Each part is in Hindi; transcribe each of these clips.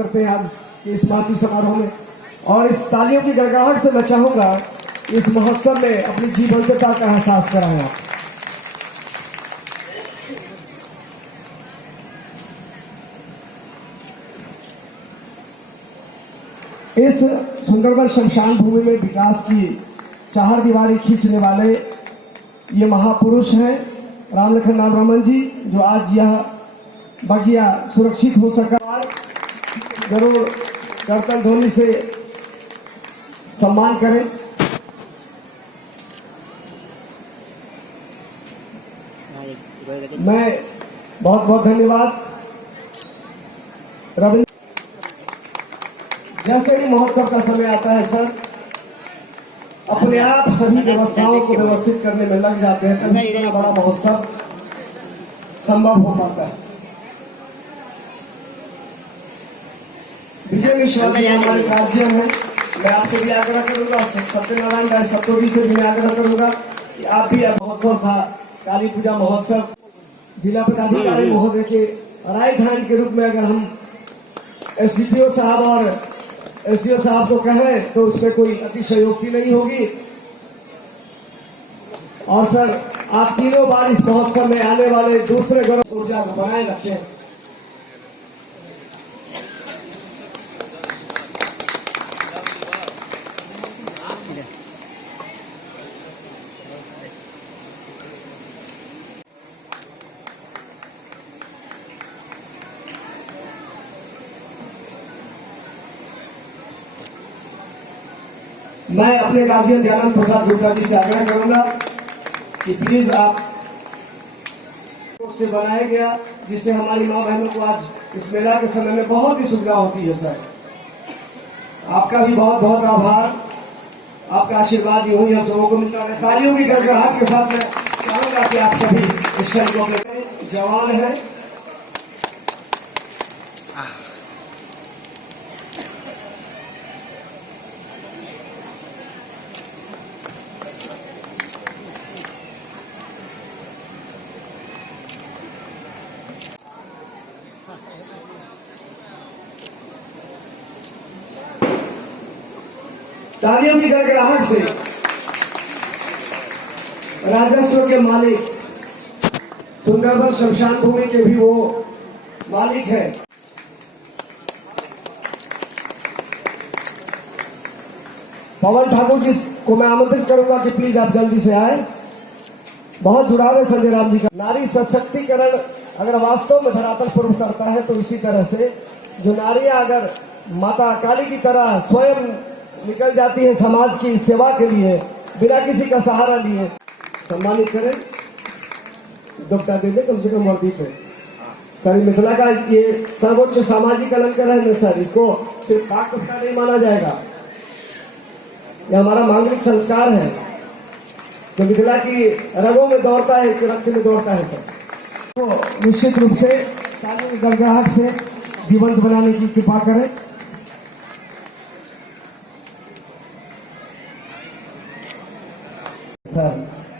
करते हैं आज के इस स्मृति समारोह में। और इस तालियों की गड़गड़ाहट से मैं चाहूंगा इस महोत्सव में अपनी जीवंतता का एहसास कराएं आप। इस सुंदरबन शमशान भूमि में विकास की चार दीवारी खींचने वाले ये महापुरुष हैं राम लखन रमन जी, जो आज यह बगिया सुरक्षित हो सका। जरूर करतल ध्वनि से सम्मान करें। मैं बहुत बहुत धन्यवाद रवि। जैसे ही महोत्सव का समय आता है सर, अपने आप सभी व्यवस्थाओं को व्यवस्थित करने में लग जाते हैं, तभी इतना बड़ा महोत्सव संभव हो पाता है। विजय विश्वास जी हमारे गार्जियन हैं। मैं आपसे भी आग्रह करूंगा, सत्यनारायण राय सप्तोगी से भी आग्रह करूंगा कि आप भी महोत्सव था काली पूजा महोत्सव, जिला पदाधिकारी महोदय के राइट हैंड के रूप में अगर हम एसडीपीओ साहब और एसडीओ साहब को कहें तो उसमें कोई अतिशयोक्ति नहीं होगी। और सर, आप तीनों बार इस महोत्सव में आने वाले दूसरे गौरव ऊर्जा को बनाए रखें। मैं अपने गार्जियन दयानंद प्रसाद गुप्ता जी से आग्रह करूंगा कि प्लीज आप से बनाया गया, जिससे हमारी माँ बहनों को आज इस मेला के समय में बहुत ही सुविधा होती है। सर, आपका भी बहुत बहुत आभार। आपका आशीर्वाद यूं ही हम सबों को मिलता है। तालियों की गड़गड़ाहट के साथ मैं चाहूंगा कि आप सभी इस शरीरों के जवान हैं। तालियों की गड़गड़ाहट से राजस्व के मालिक, सुंदरबन शमशान भूमि के भी वो मालिक है। पवन ठाकुर जी को मैं आमंत्रित करूंगा कि प्लीज आप जल्दी से आए। बहुत जुड़ाव है संजय राम जी का। नारी सशक्तिकरण अगर वास्तव में धरातल पर उतरता है तो इसी तरह से जो नारियां अगर माता काली की तरह स्वयं निकल जाती है समाज की सेवा के लिए बिना किसी का सहारा लिए, सम्मानित करें, दुपट्टा दे दे कम से कम वर्दी पे। सर, मिथिला का ये सर्वोच्च सामाजिक अलंकार है सर, इसको सिर्फ पाक दुपट्टा नहीं माना जाएगा। यह हमारा मांगलिक संस्कार है जो मिथिला की रगों में दौड़ता है, रक्त में दौड़ता है सर। तो निश्चित रूप से तालियों की गड़गड़ाहट से जीवंत बनाने की कृपा करें। सर,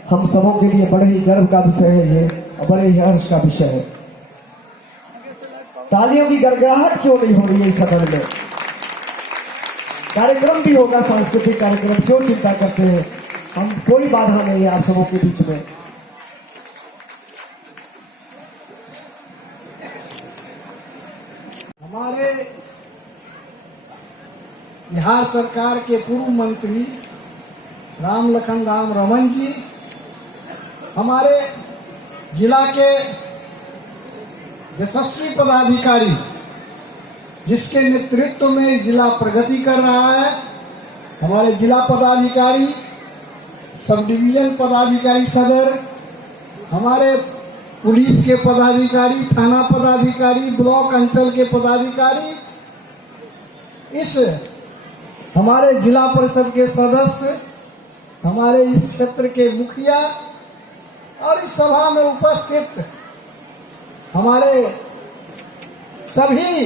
हम सबों के लिए बड़े ही गर्व का विषय है ये और बड़े ही हर्ष का विषय है। तालियों की गड़गड़ाहट क्यों नहीं हो रही है इस सदन में? कार्यक्रम भी होगा, सांस्कृतिक कार्यक्रम, क्यों चिंता करते हैं? हम कोई बाधा नहीं है आप सबों के बीच में। हमारे बिहार सरकार के पूर्व मंत्री राम लखन रमन जी, हमारे जिला के यशस्वी पदाधिकारी जिसके नेतृत्व में जिला प्रगति कर रहा है, हमारे जिला पदाधिकारी, सब डिवीजन पदाधिकारी सदर, हमारे पुलिस के पदाधिकारी, थाना पदाधिकारी, ब्लॉक अंचल के पदाधिकारी, इस हमारे जिला परिषद के सदस्य, हमारे इस क्षेत्र के मुखिया और इस सभा में उपस्थित हमारे सभी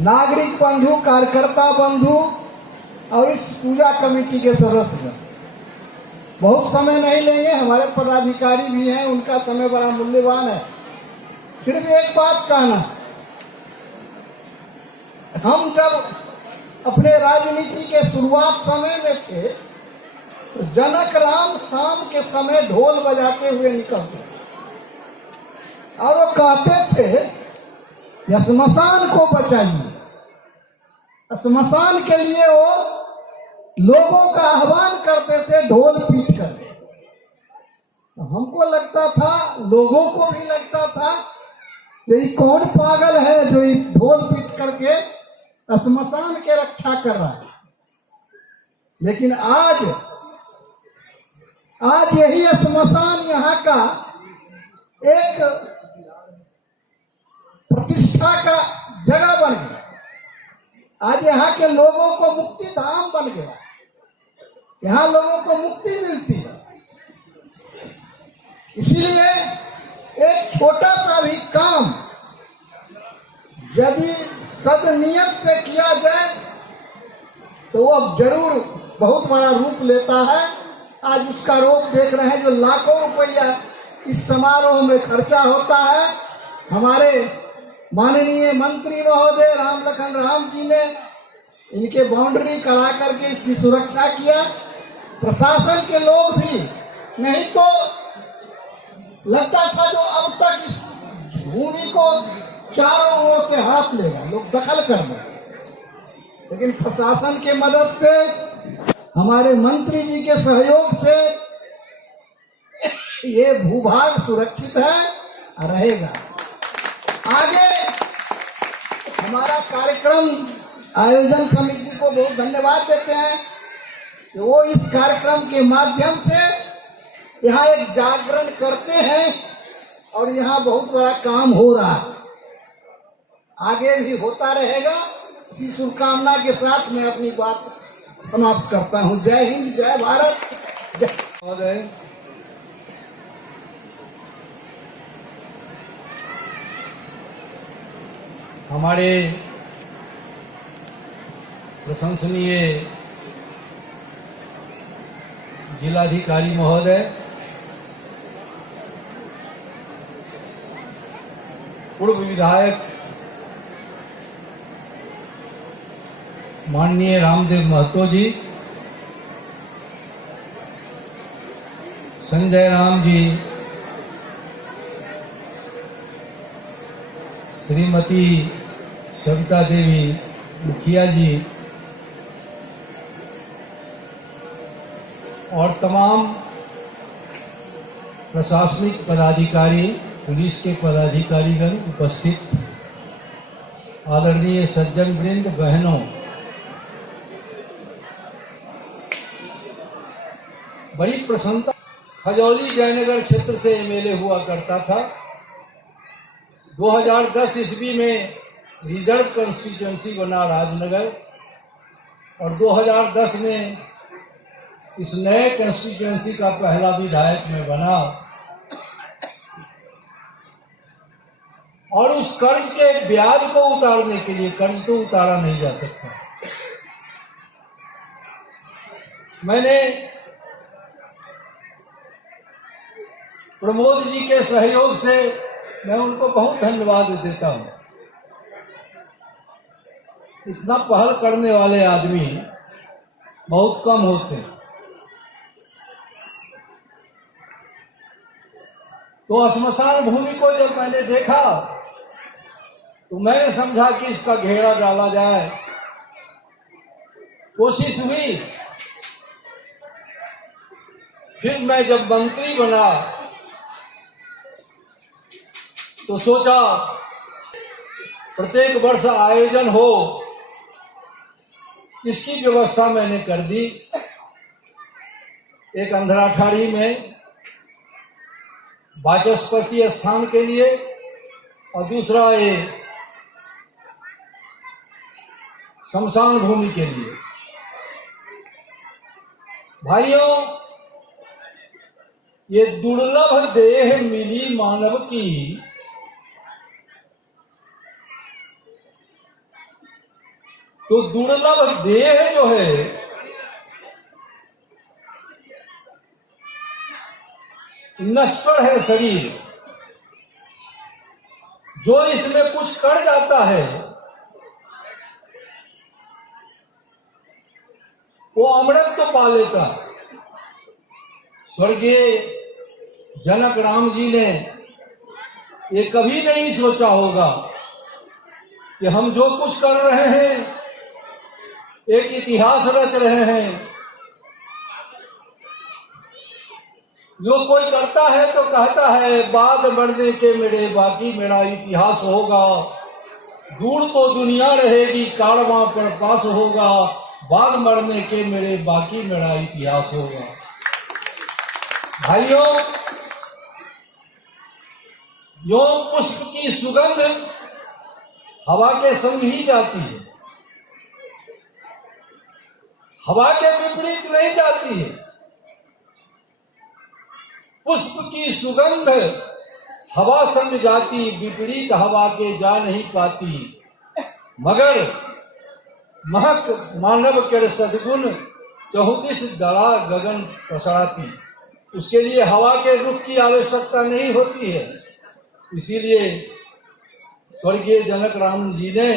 नागरिक बंधु, कार्यकर्ता बंधु और इस पूजा कमेटी के सदस्य। बहुत समय नहीं लेंगे, हमारे पदाधिकारी भी हैं, उनका समय बड़ा मूल्यवान है। सिर्फ एक बात कहना, हम जब अपने राजनीति के शुरुआत समय में थे तो जनक राम शाम के समय ढोल बजाते हुए निकलते और वो कहते थे कि श्मशान को बचाइए। श्मशान के लिए वो लोगों का आह्वान करते थे ढोल पीट कर। तो हमको लगता था, लोगों को भी लगता था कि ये कौन पागल है जो ये ढोल पीट करके श्मशान के रक्षा कर रहा है। लेकिन आज यही श्मशान यहाँ का एक प्रतिष्ठा का जगह बन गया। आज यहाँ के लोगों को मुक्ति धाम बन गया। यहाँ लोगों को मुक्ति मिलती है। इसीलिए एक छोटा सा भी काम यदि सदनियत से किया जाए तो वो जरूर बहुत बड़ा रूप लेता है। आज उसका रूप देख रहे हैं, जो लाखों रुपया इस समारोह में खर्चा होता है। हमारे माननीय मंत्री महोदय राम लखन राम जी ने इनके बाउंड्री करा करके इसकी सुरक्षा किया। प्रशासन के लोग भी, नहीं तो लगता था जो अब तक इस भूमि को चारों ओर से हाथ लेगा, लोग दखल कर देंगे। लेकिन प्रशासन के मदद से, हमारे मंत्री जी के सहयोग से ये भूभाग सुरक्षित है, रहेगा। आगे हमारा कार्यक्रम आयोजन समिति को बहुत धन्यवाद देते हैं कि वो इस कार्यक्रम के माध्यम से यहाँ एक जागरण करते हैं और यहाँ बहुत बड़ा काम हो रहा है। आगे भी होता रहेगा। इसी शुभकामना के साथ मैं अपनी बात समाप्त करता हूँ। जय हिंद, जय भारत, जय महोदय। हमारे प्रशंसनीय जिलाधिकारी महोदय, पूर्व विधायक माननीय रामदेव महतो जी, संजय राम जी, श्रीमती सविता देवी मुखिया जी और तमाम प्रशासनिक पदाधिकारी, पुलिस के पदाधिकारीगण उपस्थित, आदरणीय सज्जन वृंद, बहनों, बड़ी प्रसन्नता। खजौली जयनगर क्षेत्र से एमएलए हुआ करता था। 2010 ईस्वी में रिजर्व कंस्टिट्यूएंसी बना राजनगर और 2010 में इस नए कंस्टिट्यूएंसी का पहला विधायक में बना। और उस कर्ज के ब्याज को उतारने के लिए, कर्ज तो उतारा नहीं जा सकता, मैंने प्रमोद जी के सहयोग से, मैं उनको बहुत धन्यवाद देता हूं। इतना पहल करने वाले आदमी बहुत कम होते हैं। तो श्मशान भूमि को जब मैंने देखा तो मैंने समझा कि इसका घेरा डाला जाए। कोशिश हुई। फिर मैं जब मंत्री बना तो सोचा प्रत्येक वर्ष आयोजन हो, इसकी व्यवस्था मैंने कर दी। एक अंधराठाड़ी में वाचस्पति स्थान के लिए और दूसरा ये शमशान भूमि के लिए। भाइयों, ये दुर्लभ देह मिली मानव की, तो दुर्लभ देह जो है नश्वर है शरीर। जो इसमें कुछ कर जाता है वो अमृत तो पा लेता। स्वर्गीय जनक राम जी ने ये कभी नहीं सोचा होगा कि हम जो कुछ कर रहे हैं, एक इतिहास रच रहे हैं। जो कोई करता है तो कहता है बाद मरने के मेरे बाकी मेरा इतिहास होगा, दूर तो दुनिया रहेगी कारवां पर पास होगा, बाद मरने के मेरे बाकी मेरा इतिहास होगा। भाइयों, यो पुष्प की सुगंध हवा के संग ही जाती है, हवा के विपरीत नहीं जाती है। पुष्प की सुगंध हवा संग जाती, विपरीत हवा के जा नहीं पाती। मगर महक मानव के सद्गुण 34 दड़ा गगन पसराती। उसके लिए हवा के रुख की आवश्यकता नहीं होती है। इसीलिए स्वर्गीय जनक राम जी ने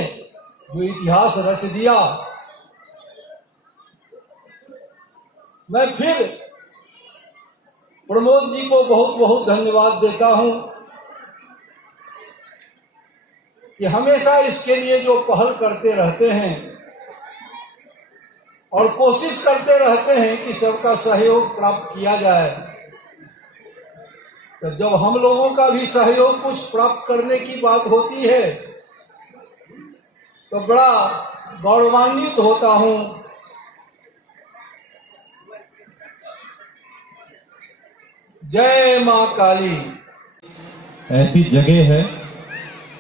जो इतिहास रच दिया, मैं फिर प्रमोद जी को बहुत बहुत धन्यवाद देता हूं कि हमेशा इसके लिए जो पहल करते रहते हैं और कोशिश करते रहते हैं कि सबका सहयोग प्राप्त किया जाए। तो जब हम लोगों का भी सहयोग कुछ प्राप्त करने की बात होती है तो बड़ा गौरवान्वित होता हूं। जय मां काली। ऐसी जगह है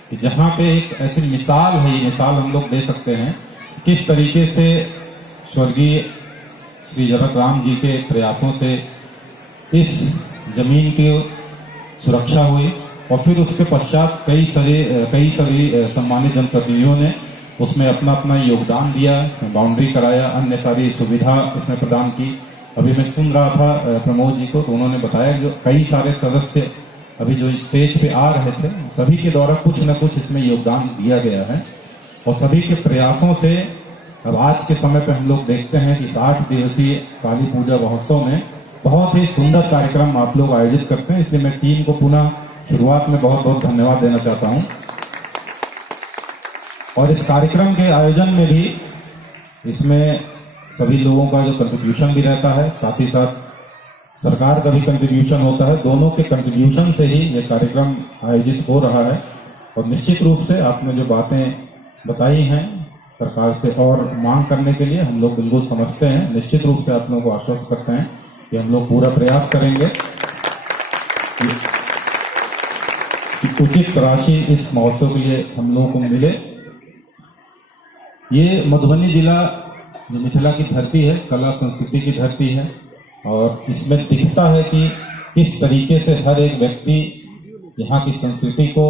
कि जहाँ पे एक ऐसी मिसाल है, ये मिसाल हम लोग दे सकते हैं किस तरीके से स्वर्गीय श्री जनक राम जी के प्रयासों से इस जमीन की सुरक्षा हुई और फिर उसके पश्चात कई सारे सम्मानित जनप्रतिनिधियों ने उसमें अपना अपना योगदान दिया, इसमें बाउंड्री कराया, अन्य सारी सुविधा इसमें प्रदान की। अभी मैं सुन रहा था प्रमोद जी को, तो उन्होंने बताया जो कई सारे सदस्य अभी जो स्टेज पे आ रहे थे, सभी के द्वारा कुछ न कुछ इसमें योगदान दिया गया है और सभी के प्रयासों से अब आज के समय पे हम लोग देखते हैं कि 8 दिवसीय काली पूजा महोत्सव में बहुत ही सुंदर कार्यक्रम आप लोग आयोजित करते हैं। इसलिए मैं टीम को पुनः शुरुआत में बहुत बहुत धन्यवाद देना चाहता हूं। और इस कार्यक्रम के आयोजन में भी इसमें सभी लोगों का जो कंट्रीब्यूशन भी रहता है, साथ ही साथ सरकार का भी कंट्रीब्यूशन होता है। दोनों के कंट्रीब्यूशन से ही ये कार्यक्रम आयोजित हो रहा है। और निश्चित रूप से आपने जो बातें बताई हैं सरकार से और मांग करने के लिए हम लोग बिल्कुल समझते हैं। निश्चित रूप से आप लोगों को आश्वस्त करते हैं कि हम लोग पूरा प्रयास करेंगे कि उचित राशि इस महोत्सव के लिए हम लोगों को मिले। ये मधुबनी जिला जो मिथिला की धरती है, कला संस्कृति की धरती है और इसमें दिखता है कि किस तरीके से हर एक व्यक्ति यहाँ की संस्कृति को,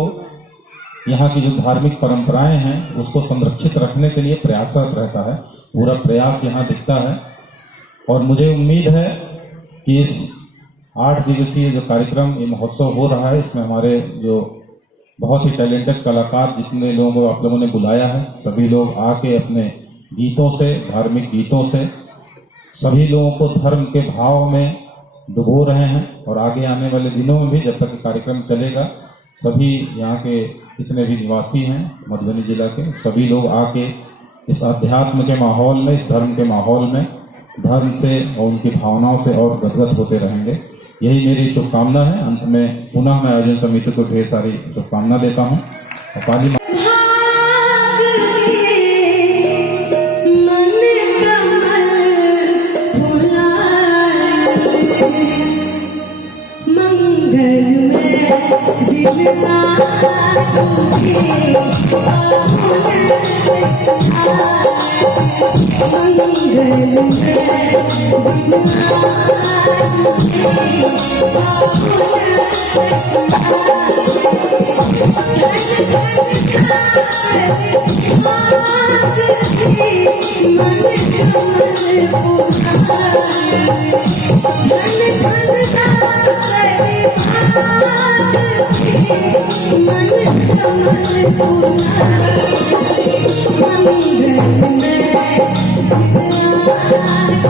यहाँ की जो धार्मिक परंपराएं हैं उसको संरक्षित रखने के लिए प्रयासरत रहता है। पूरा प्रयास यहाँ दिखता है और मुझे उम्मीद है कि इस 8 दिवसीय जो कार्यक्रम ये महोत्सव हो रहा है, इसमें हमारे जो बहुत ही टैलेंटेड कलाकार जितने लोगों को आप लोगों ने बुलाया है, सभी लोग आके अपने गीतों से, धार्मिक गीतों से सभी लोगों को धर्म के भाव में डुबो रहे हैं। और आगे आने वाले दिनों में भी जब तक कार्यक्रम चलेगा, सभी यहाँ के जितने भी निवासी हैं मधुबनी जिला के, सभी लोग आके इस अध्यात्म के माहौल में, इस धर्म के माहौल में धर्म से और उनकी भावनाओं से और गदगद होते रहेंगे। यही मेरी शुभकामना है। अंत में पुनः मैं आयोजन समिति को ढेर सारी शुभकामना देता हूँ। काली Mangal